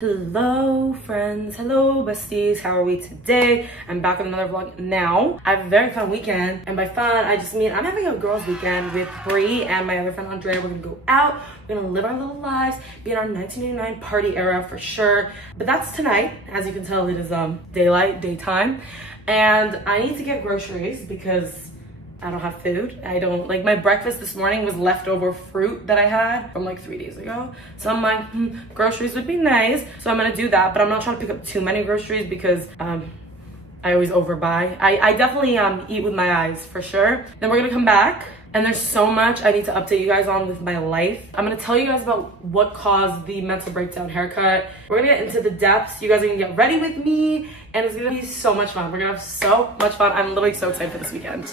Hello friends, hello besties, how are we today? I'm back with another vlog now. I have a very fun weekend, and by fun I just mean I'm having a girls weekend with Bree and my other friend Andrea. We're gonna go out, we're gonna live our little lives, be in our 1989 party era for sure. But that's tonight. As you can tell, it is daytime, and I need to get groceries because I don't have food. Like, my breakfast this morning was leftover fruit that I had from like 3 days ago. So I'm like, groceries would be nice. So I'm gonna do that, but I'm not trying to pick up too many groceries because I always overbuy. I definitely eat with my eyes for sure. Then we're gonna come back, and there's so much I need to update you guys on with my life. I'm gonna tell you guys about what caused the mental breakdown haircut. We're gonna get into the depths. You guys are gonna get ready with me, and it's gonna be so much fun. We're gonna have so much fun. I'm literally so excited for this weekend.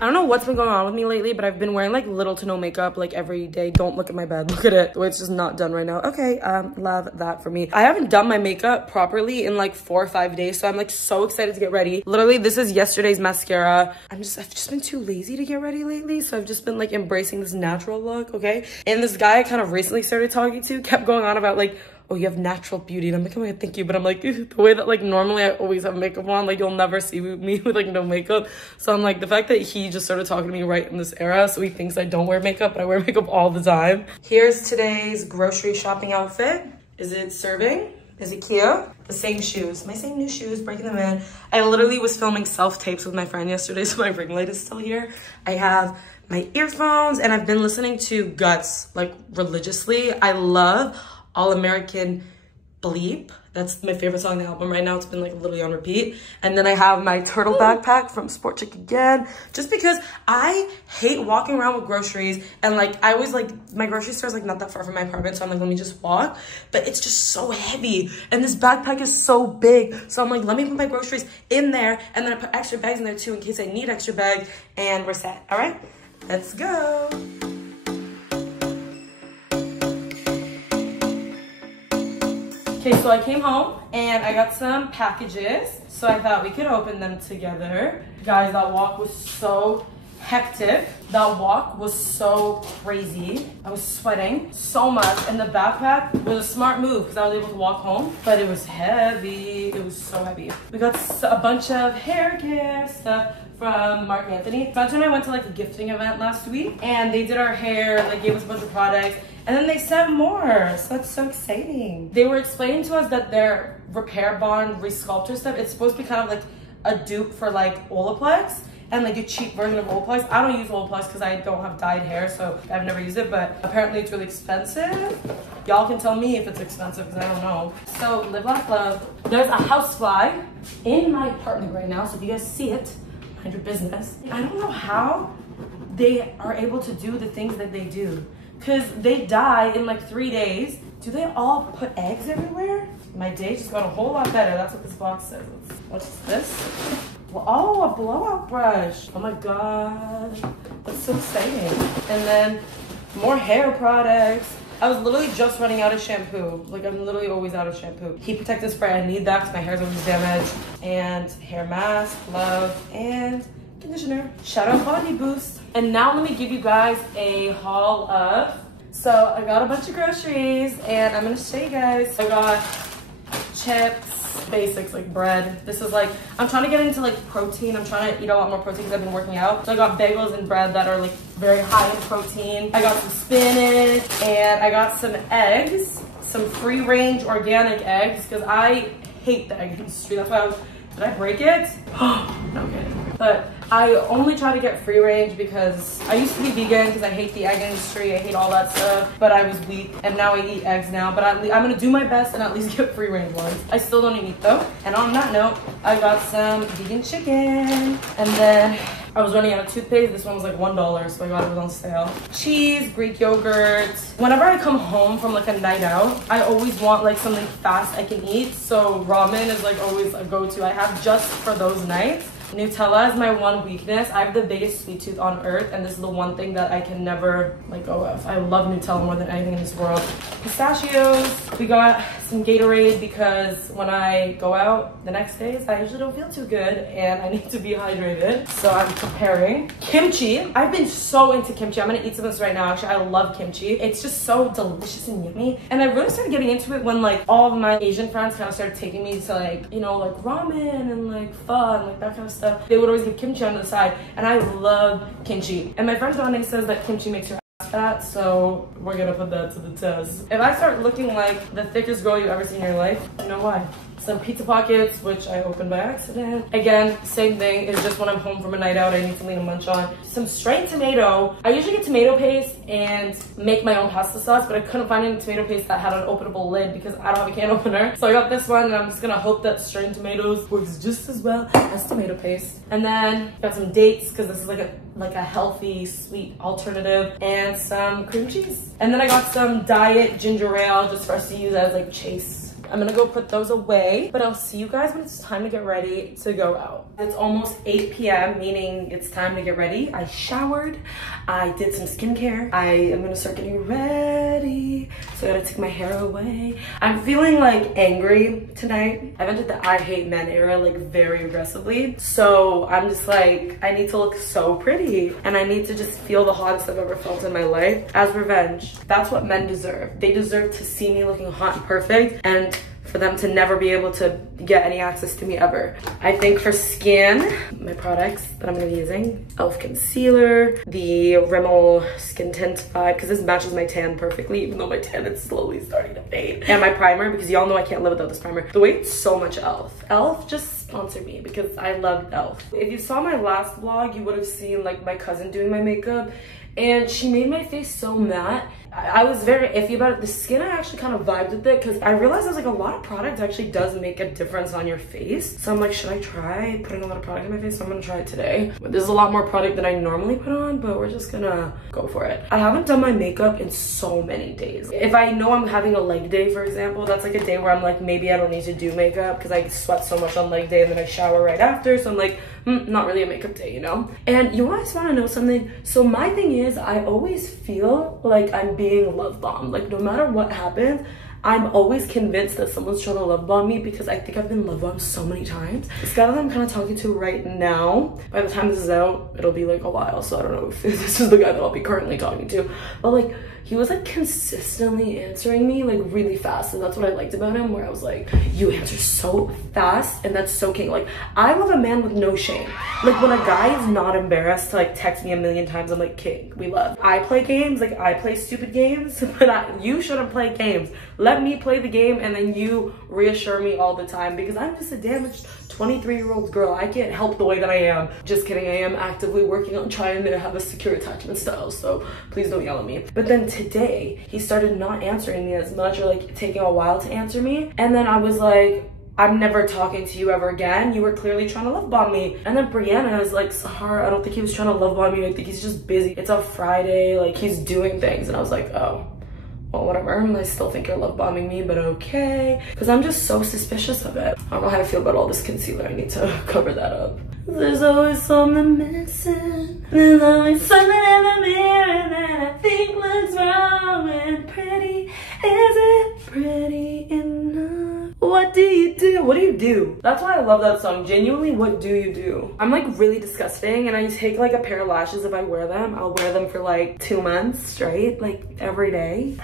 I don't know what's been going on with me lately, but I've been wearing like little to no makeup like every day. Don't look at my bed, look at it, the way it's just not done right now. Okay, love that for me. I haven't done my makeup properly in like 4 or 5 days, so I'm like so excited to get ready. Literally, this is yesterday's mascara. I've just been too lazy to get ready lately, so I've just been like embracing this natural look, okay? And this guy I kind of recently started talking to kept going on about like, oh, you have natural beauty. And I'm like, oh my God, thank you. But I'm like, the way that like normally I always have makeup on, like you'll never see me with like no makeup. So I'm like, the fact that he just started talking to me right in this era, so he thinks I don't wear makeup, but I wear makeup all the time. Here's today's grocery shopping outfit. Is it serving? Is it cute? The same shoes, my same new shoes, breaking them in. I literally was filming self-tapes with my friend yesterday, so my ring light is still here. I have my earphones, and I've been listening to Guts like religiously. I love All American Bleep. That's my favorite song on the album right now. It's been like literally on repeat. And then I have my turtle backpack from Sport Chick again, just because I hate walking around with groceries. And like, I always like, my grocery store is like not that far from my apartment, so I'm like, let me just walk. But it's just so heavy, and this backpack is so big. So I'm like, let me put my groceries in there, and then I put extra bags in there too in case I need extra bags, and we're set. All right, let's go. Okay, so I came home and I got some packages, so I thought we could open them together. Guys, that walk was so hectic. That walk was so crazy. I was sweating so much, and the backpack was a smart move because I was able to walk home, but it was heavy. It was so heavy. We got a bunch of hair care stuff from Mark Anthony. Spencer and I went to like a gifting event last week, and they did our hair, like gave us a bunch of products, and then they sent more, so that's so exciting. They were explaining to us that their Repair Bond Resculptor stuff, it's supposed to be kind of like a dupe for like Olaplex, and like a cheap version of Olaplex. I don't use Olaplex because I don't have dyed hair, so I've never used it, but apparently it's really expensive. Y'all can tell me if it's expensive because I don't know. So live, laugh, love. There's a housefly in my apartment right now, so if you guys see it, mind your business. I don't know how they are able to do the things that they do, because they die in like 3 days. Do they all put eggs everywhere? My day just got a whole lot better. That's what this box says. What's this? Well, oh, a blowout brush. Oh my God, that's so exciting. And then more hair products. I was literally just running out of shampoo. Like, I'm literally always out of shampoo. Heat protective spray, I need that because my hair's always damaged. And hair mask, love, and conditioner. Shout out Body Boost. And now let me give you guys a haul of, so I got a bunch of groceries, and I'm gonna show you guys. I got chips, basics like bread. This is like, I'm trying to get into like protein. I'm trying to eat a lot more protein because I've been working out. So I got bagels and bread that are like very high in protein. I got some spinach, and I got some eggs, some free range organic eggs, because I hate the egg industry. That's why did I break it? No kidding. But I only try to get free range because I used to be vegan because I hate the egg industry, I hate all that stuff, but I was weak, and now I eat eggs now. But I'm gonna do my best and at least get free range ones. I still don't eat meat though. And on that note, I got some vegan chicken, and then I was running out of toothpaste. This one was like $1, so I got it on sale. Cheese, Greek yogurt. Whenever I come home from like a night out, I always want like something fast I can eat. So ramen is like always a go-to I have just for those nights. Nutella is my one weakness. I have the biggest sweet tooth on earth, and this is the one thing that I can never let go of. I love Nutella more than anything in this world. Pistachios. We got some Gatorade because when I go out the next days, I usually don't feel too good and I need to be hydrated. So I'm preparing. Kimchi. I've been so into kimchi. I'm gonna eat some of this right now. Actually, I love kimchi. It's just so delicious and yummy. And I really started getting into it when like all of my Asian friends kind of started taking me to like, you know, like ramen and like pho and like that kind of stuff. They would always give kimchi on the side, and I love kimchi. And my friend Dahi says that kimchi makes your ass fat, so we're gonna put that to the test. If I start looking like the thickest girl you've ever seen in your life, you know why. Some pizza pockets, which I opened by accident. Again, same thing. It's just when I'm home from a night out, I need something to munch on. Some straight tomato. I usually get tomato paste and make my own pasta sauce, but I couldn't find any tomato paste that had an openable lid because I don't have a can opener. So I got this one, and I'm just gonna hope that strained tomatoes works just as well as tomato paste. And then got some dates because this is like a healthy, sweet alternative, and some cream cheese. And then I got some diet ginger ale just for us to use as like chase. I'm gonna go put those away, but I'll see you guys when it's time to get ready to go out. It's almost 8 p.m., meaning it's time to get ready. I showered, I did some skincare. I am gonna start getting ready. So I gotta take my hair away. I'm feeling like angry tonight. I've entered the I hate men era like very aggressively. So I'm just like, I need to look so pretty and I need to just feel the hottest I've ever felt in my life as revenge. That's what men deserve. They deserve to see me looking hot and perfect, and for them to never be able to get any access to me ever. I think for skin, my products that I'm gonna be using, e.l.f. concealer, the Rimmel skin tint vibe, because this matches my tan perfectly, even though my tan is slowly starting to fade. And my primer, because y'all know I can't live without this primer. The way it's so much e.l.f. e.l.f. just sponsor me because I love e.l.f. If you saw my last vlog, you would have seen like my cousin doing my makeup, and she made my face so matte. I was very iffy about it. The skin, I actually kind of vibed with it because I realized there's like a lot of product actually does make a difference on your face. So I'm like, should I try putting a lot of product in my face? So I'm gonna try it today. There's a lot more product than I normally put on, but we're just gonna go for it. I haven't done my makeup in so many days. If I know I'm having a leg day, for example, that's like a day where I'm like, maybe I don't need to do makeup because I sweat so much on leg day and then I shower right after. So I'm like, not really a makeup day, you know? And you always want to know something. So my thing is, I always feel like I'm being love bombed. Like no matter what happens, I'm always convinced that someone's trying to love bomb me because I think I've been love bombed so many times. This guy that I'm kind of talking to right now, by the time this is out, it'll be like a while. So I don't know if this is the guy that I'll be currently talking to. But like, he was like consistently answering me like really fast, and that's what I liked about him, where I was like, you answer so fast and that's so king. Like I love a man with no shame. Like when a guy is not embarrassed to like text me a million times, I'm like, king, we love. I play games, like I play stupid games, but you shouldn't play games. Let me play the game and then you reassure me all the time, because I'm just a damaged 23-year-old girl. I can't help the way that I am. Just kidding, I am actively working on trying to have a secure attachment style, so please don't yell at me. But then today, he started not answering me as much, or like taking a while to answer me. And then I was like, I'm never talking to you ever again. You were clearly trying to love bomb me. And then Brianna is like, Sahar, I don't think he was trying to love bomb you. I think he's just busy. It's a Friday, like he's doing things. And I was like, oh, well, whatever. I still think you're love bombing me, but okay. Because I'm just so suspicious of it. I don't know how I feel about all this concealer. I need to cover that up. There's always something missing. There's always something in the mirror that I think looks wrong and pretty. Is it pretty enough? What do you do? What do you do? That's why I love that song. Genuinely, what do you do? I'm like really disgusting, and I take like a pair of lashes. If I wear them, I'll wear them for like 2 months straight, like every day.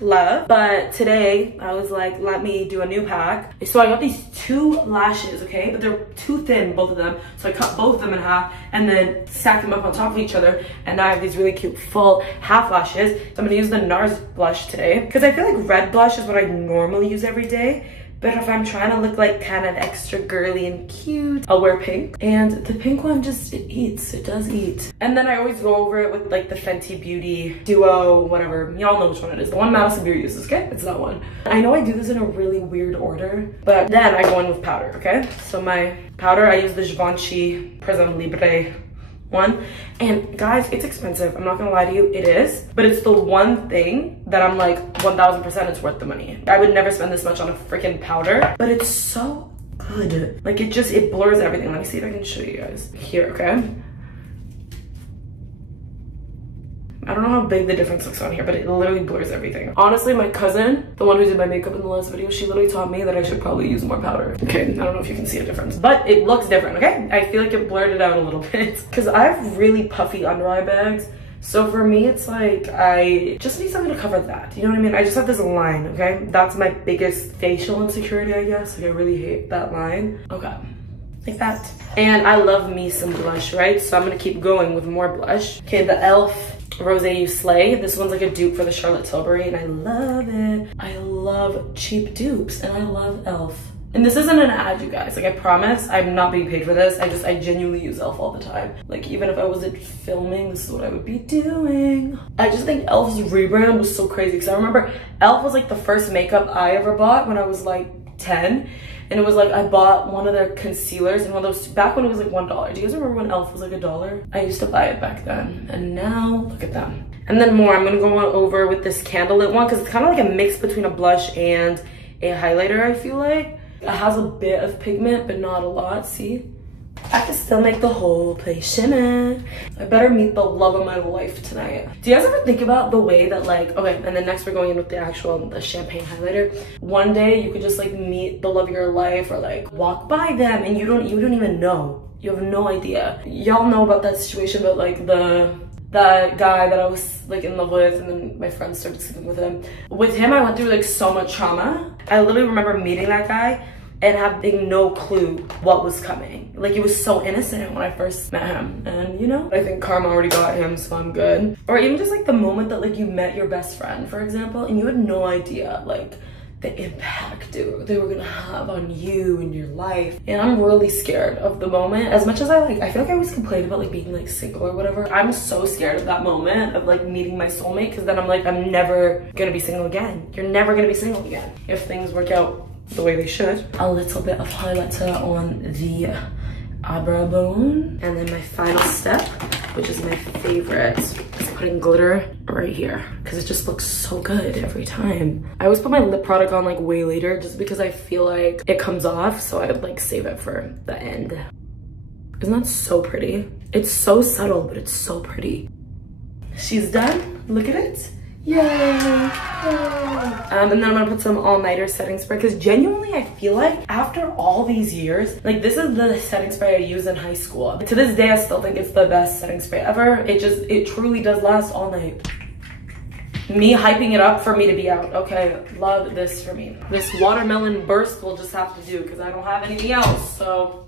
Love. But today I was like, let me do a new pack. So I got these 2 lashes, okay, but they're too thin, both of them. So I cut both of them in half and then stacked them up on top of each other, and now I have these really cute full half lashes. So I'm gonna use the NARS blush today because I feel like red blush is what I normally use every day. But if I'm trying to look like kind of extra girly and cute, I'll wear pink. And the pink one just, it eats, it does eat. And then I always go over it with like the Fenty Beauty Duo, whatever. Y'all know which one it is. The one Madison Beer uses, okay? It's that one. I know I do this in a really weird order, but then I go in with powder, okay? So my powder, I use the Givenchy Prism Libre one. And guys, it's expensive. I'm not gonna lie to you, it is. But it's the one thing that I'm like 1000% it's worth the money. I would never spend this much on a freaking powder, but it's so good. Like it blurs everything. Let me see if I can show you guys. Here, okay? I don't know how big the difference looks on here, but it literally blurs everything. Honestly, my cousin, the one who did my makeup in the last video, she literally taught me that I should probably use more powder. Okay, I don't know if you can see a difference, but it looks different, okay? I feel like it blurred it out a little bit because I have really puffy under eye bags. So for me, it's like, I just need something to cover that. You know what I mean? I just have this line, okay? That's my biggest facial insecurity, I guess. Like I really hate that line. Okay, like that. And I love me some blush, right? So I'm gonna keep going with more blush. Okay, the e.l.f. Rose You Slay. This one's like a dupe for the Charlotte Tilbury and I love it. I love cheap dupes and I love e.l.f. And this isn't an ad, you guys. Like I promise, I'm not being paid for this. I genuinely use e.l.f. all the time. Like even if I wasn't filming, this is what I would be doing. I just think e.l.f.'s rebrand was so crazy because I remember e.l.f. was like the first makeup I ever bought when I was like 10. And it was like, I bought one of their concealers and one of those, back when it was like $1. Do you guys remember when e.l.f. was like $1? I used to buy it back then. And now, look at them. And then more, I'm gonna go on over with this candlelit one because it's kind of like a mix between a blush and a highlighter, I feel like. It has a bit of pigment, but not a lot, see? I can still make the whole place shimmer. I better meet the love of my life tonight. Do you guys ever think about the way that like, okay, and then next we're going in with the champagne highlighter. One day you could just like meet the love of your life or like walk by them and you don't even know. You have no idea. Y'all know about that situation, but like that guy that I was like in love with and then my friends started sleeping with him. With him, I went through like so much trauma. I literally remember meeting that guy and having no clue what was coming. Like he was so innocent when I first met him. And you know, I think karma already got him, so I'm good. Or even just like the moment that like you met your best friend, for example, and you had no idea like the impact they were gonna have on you and your life. And I'm really scared of the moment. As much as I feel like I always complain about like being like single or whatever. I'm so scared of that moment of like meeting my soulmate because then I'm like, I'm never gonna be single again. You're never gonna be single again if things work out the way they should. A little bit of highlighter on the eyebrow bone. And then my final step, which is my favorite, is putting glitter right here because it just looks so good every time. I always put my lip product on like way later just because I feel like it comes off, so I'd like save it for the end. Isn't that so pretty? It's so subtle, but it's so pretty. She's done. Look at it. Yay! And then I'm gonna put some all-nighter setting spray because genuinely I feel like after all these years, like this is the setting spray I used in high school. To this day, I still think it's the best setting spray ever. It truly does last all night. Me hyping it up for me to be out. Okay, love this for me. This watermelon burst will just have to do because I don't have anything else, so.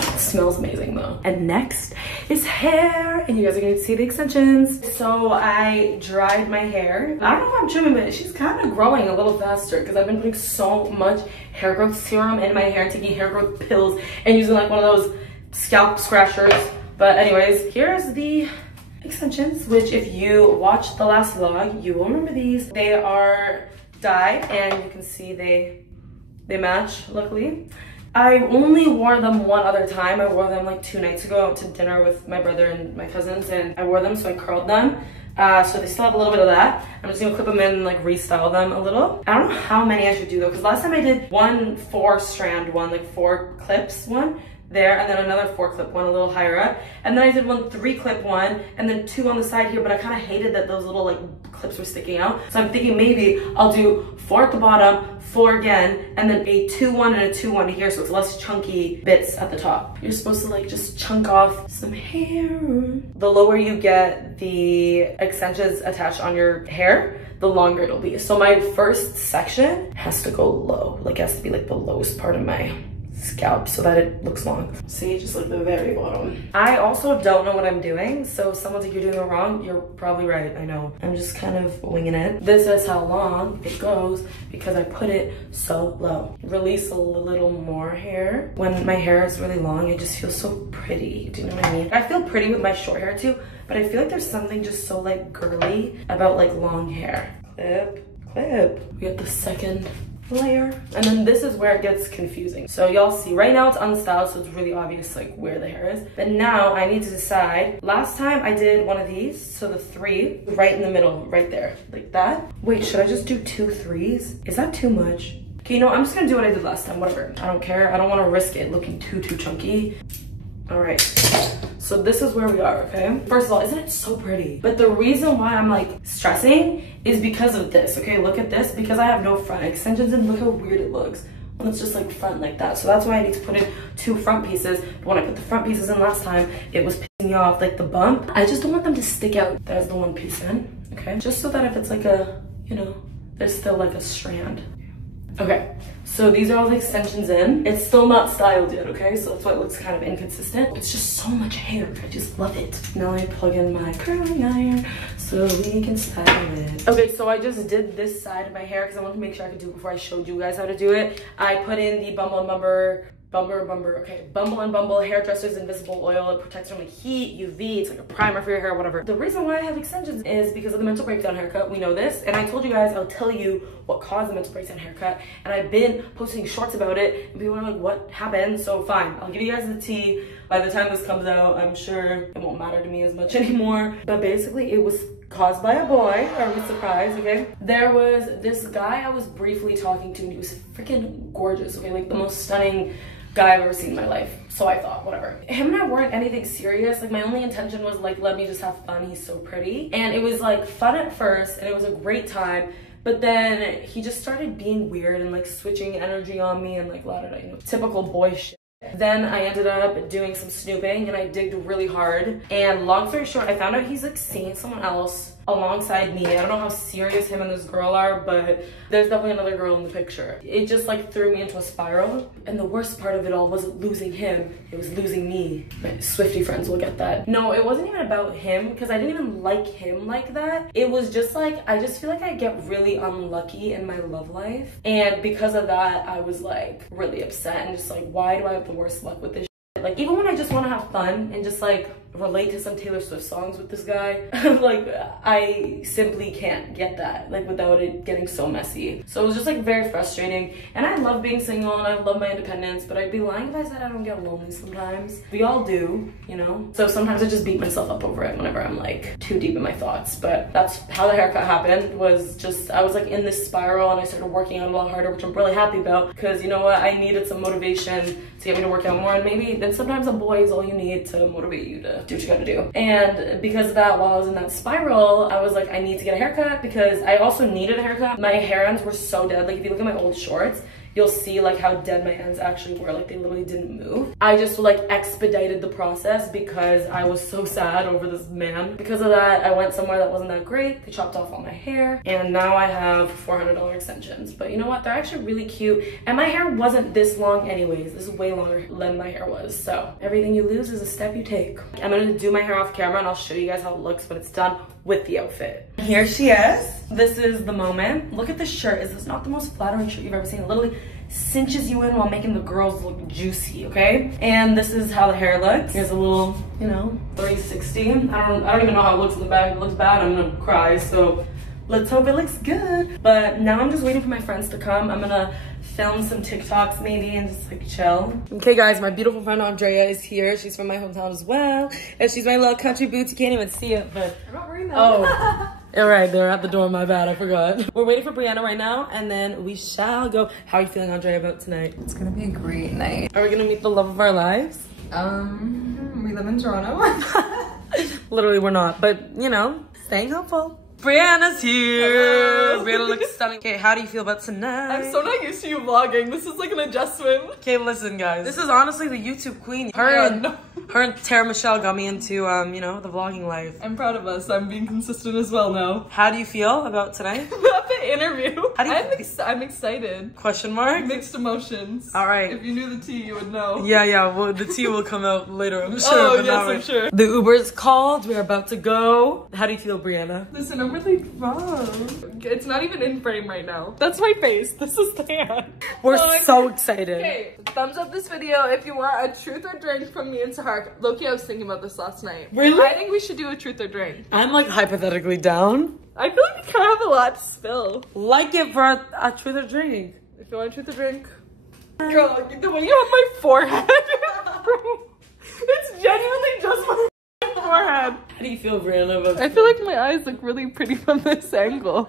It smells amazing though. And next is hair, and you guys are gonna see the extensions. So I dried my hair. I don't know if I'm trimming, but she's kind of growing a little faster because I've been putting so much hair growth serum in my hair, taking hair growth pills, and using like one of those scalp scratchers. But anyways, here's the extensions, which if you watched the last vlog, you will remember these. They are dyed, and you can see they match, luckily. I only wore them one other time. I wore them like 2 nights ago. I went to dinner with my brother and my cousins and I wore them, so I curled them. So they still have a little bit of that. I'm just gonna clip them in and like restyle them a little. I don't know how many I should do though, because last time I did one 4-strand one, like 4 clips one there, and then another 4-clip one a little higher up. And then I did one 3-clip one and then 2 on the side here, but I kind of hated that those little like clips were sticking out. So I'm thinking maybe I'll do 4 at the bottom, 4 again, and then a 2-1 and a 2-1 here, so it's less chunky bits at the top. You're supposed to like just chunk off some hair. The lower you get the extensions attached on your hair, the longer it'll be. So my first section has to go low, like it has to be like the lowest part of my scalp so that it looks long. See, just like the very bottom. I also don't know what I'm doing, so if someone's like, you're doing it wrong, you're probably right. I know. I'm just kind of winging it. This is how long it goes because I put it so low. Release a little more hair. When my hair is really long, it just feels so pretty. Do you know what I mean? I feel pretty with my short hair too, but I feel like there's something just so like girly about like long hair. Clip, clip. We got the second layer, and then this is where it gets confusing. So y'all see right now it's unstyled, so it's really obvious like where the hair is, but now I need to decide. Last time I did one of these, so the 3 right in the middle, right there, like that. Wait, should I just do 2 3s? Is that too much? Okay, you know, I'm just gonna do what I did last time, whatever. I don't care. I don't want to risk it looking too chunky. All right, so this is where we are, okay? First of all, isn't it so pretty? But the reason why I'm like stressing is because of this, okay? Look at this, because I have no front extensions and look how weird it looks when it's just like front like that. So that's why I need to put in 2 front pieces. But when I put the front pieces in last time, it was pissing me off, like the bump. I just don't want them to stick out. There's the 1 piece in, okay? Just so that if it's like a, you know, there's still like a strand. Okay, so these are all the extensions in. It's still not styled yet, okay? So that's why it looks kind of inconsistent. It's just so much hair, I just love it. Now I plug in my curling iron so we can style it. Okay, so I just did this side of my hair because I wanted to make sure I could do it before I showed you guys how to do it. I put in the Bumble and Bumble Hairdresser's Invisible Oil. It protects from like heat, UV, it's like a primer for your hair, whatever. The reason why I have extensions is because of the mental breakdown haircut. We know this, and I told you guys I'll tell you what caused the mental breakdown haircut, and I've been posting shorts about it, and people are like, what happened? So fine, I'll give you guys the tea. By the time this comes out, I'm sure it won't matter to me as much anymore. But basically, it was caused by a boy. Are we surprised, okay? There was this guy I was briefly talking to, and he was freaking gorgeous, okay? Like the most stunning guy I've ever seen in my life. So I thought, whatever. Him and I weren't anything serious. Like my only intention was like, let me just have fun. He's so pretty. And it was like fun at first, and it was a great time. But then he just started being weird and like switching energy on me and like la da da, you know, typical boy shit. Then I ended up doing some snooping and I digged really hard. And long story short, I found out he's like seeing someone else alongside me. I don't know how serious him and this girl are, but there's definitely another girl in the picture. It just like threw me into a spiral. And the worst part of it all wasn't losing him, it was losing me. My Swiftie friends will get that. No, it wasn't even about him because I didn't even like him like that. It was just like, I just feel like I get really unlucky in my love life. And because of that, I was like really upset and just like, why do I have the worst luck with this shit? Like even when I just want to have fun and just like relate to some Taylor Swift songs with this guy, like I simply can't get that, like without it getting so messy. So it was just like very frustrating. And I love being single and I love my independence, but I'd be lying if I said I don't get lonely sometimes. We all do, you know? So sometimes I just beat myself up over it whenever I'm like too deep in my thoughts. But that's how the haircut happened, was just I was like in this spiral and I started working out a lot harder, which I'm really happy about because you know what, I needed some motivation to get me to work out more, and maybe then sometimes a boy is all you need to motivate you to do what you gotta do. And because of that, while I was in that spiral, I was like, I need to get a haircut because I also needed a haircut. My hair ends were so dead. Like if you look at my old shorts, you'll see like how dead my ends actually were, like they literally didn't move. I just like expedited the process because I was so sad over this man. Because of that, I went somewhere that wasn't that great. They chopped off all my hair and now I have $400 extensions. But you know what? They're actually really cute. And my hair wasn't this long anyways. This is way longer than my hair was. So everything you lose is a step you take. I'm gonna do my hair off camera and I'll show you guys how it looks when it's done with the outfit. Here she is. This is the moment. Look at this shirt. Is this not the most flattering shirt you've ever seen? It literally cinches you in while making the girls look juicy, okay? And this is how the hair looks. Here's a little, you know, 360. I don't even know how it looks in the back. If it looks bad, I'm gonna cry. So let's hope it looks good. But now I'm just waiting for my friends to come. I'm gonna film some TikToks maybe and just like chill. Okay guys, my beautiful friend Andrea is here. She's from my hometown as well. And she's my little country boots. You can't even see it, but I'm not wearing them. Oh. All right, they're at the door, my bad, I forgot. We're waiting for Brianna right now and then we shall go. How are you feeling, Andrea, about tonight? It's gonna be a great night. Are we gonna meet the love of our lives? We live in Toronto. Literally we're not, but you know, staying hopeful. Brianna's here. Hello. Brianna looks stunning. Okay, how do you feel about tonight? I'm so not used to you vlogging. This is like an adjustment. Okay, listen guys. This is honestly the YouTube queen. Her and Tara Michelle got me into, you know, the vlogging life. I'm proud of us. I'm being consistent as well now. How do you feel about tonight? About the interview. I'm excited. Question mark? Mixed emotions. All right. If you knew the tea, you would know. Yeah, well, the tea will come out later, I'm sure. Oh, but yes, I'm sure. The Uber's called. We're about to go. How do you feel, Brianna? Listen, I'm really drunk. It's not even in frame right now. That's my face. This is the hand. We're so excited. Okay, thumbs up this video if you want a truth or drink from me and Sahar. Loki, I was thinking about this last night. Really? I think we should do a truth or drink. I'm like hypothetically down. I feel like we kind of have a lot to spill. Like it for a truth or drink. If you want a truth or drink. Girl, the way you have my forehead. It's genuinely just my forehead. How do you feel, Brianna? About I feel like my eyes look really pretty from this angle.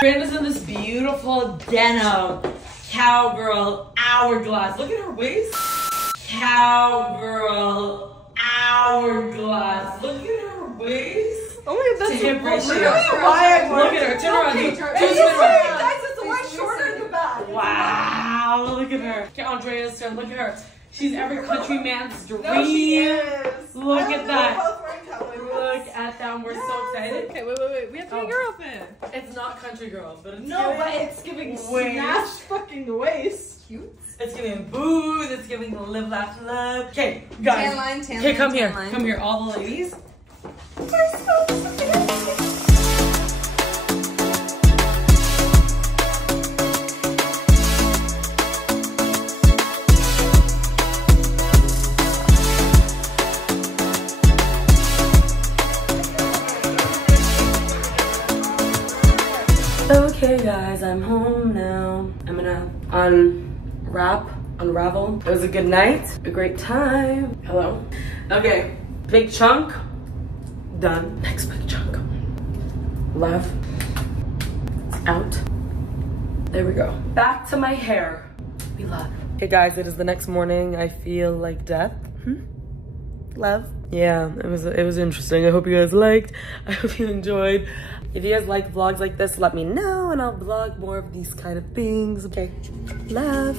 Brenda's in this beautiful denim cowgirl hourglass. Look at her waist. Cowgirl hourglass. Look at her waist. Oh my god, that's hip ratio. Look At her. Turn around. Okay, Two guys, spin it's a lot shorter in the back. Wow, look at her. Okay, Andrea's turn. Look at her. She's every country man's dream. No, she is. Look at that. Look at that. We're so excited. Okay, wait. We have to make her open. It's not country girls, but it's No, giving but it's giving waist. smash fucking waist. Cute. It's giving booze. It's giving live, laugh, love. Okay, guys. Tan Okay, come line, here. tan line. Come here, all the ladies. Okay guys, I'm home now. I'm gonna unravel. It was a good night, a great time. Hello. Okay, big chunk, done. Next big chunk. Love, it's out. There we go. Back to my hair. We love. Okay guys, it is the next morning. I feel like death. Love. Yeah, it was interesting. I hope you guys liked. I hope you enjoyed. If you guys like vlogs like this, let me know and I'll vlog more of these kind of things. Okay, love.